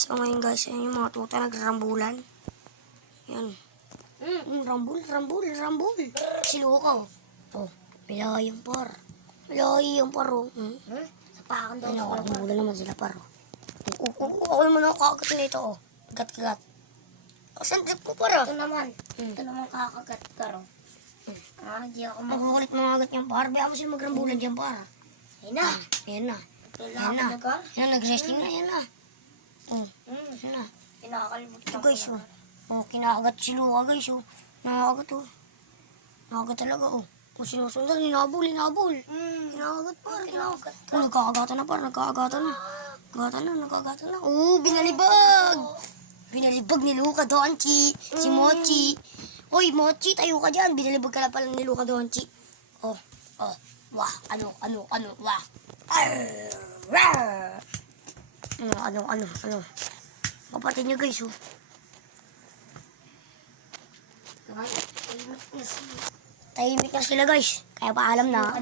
So ngayon guys, ayan yung mga tuta nagrambulan. Yan. Rambul. Silukaw. Oh, milay yung par. Milay yung par, oh. Sapakan daw. Nakakabula naman sila par, oh. Ako naman nakakagat nito, oh. Gat-gat. Saan trip ko par, oh? Ito naman. Ito naman kakagat ka, ro. Hindi ako Magkukulit mga agat niyang par. Bayaan mo sila magrambulan dyan, par. Ayan na. Ayan na. Kailangan na ka? Ayan na, nag-resting na, ayan na. Oh, ayan na. Pinakakalimut Ito guys, oh. Oh, kinakagat si Luka guys, oh. Nakakagat, oh. Nakakagat talaga, oh. Kung sinusundan, hinabol. Kinakagat pa, kinakagat. Oh, nagkakagatan na pa, nagkakagatan na. Oh, binalibag! Binalibag ni Luka Doncic, si Mochi. Hoy, Mochi, tayo ka dyan. Binalibag ka na pala ni Luka Doncic. Oh, wah, ano, wah. Ano. Kapatid niya guys, oh. Tahimik na sila guys. Kaya paalam na.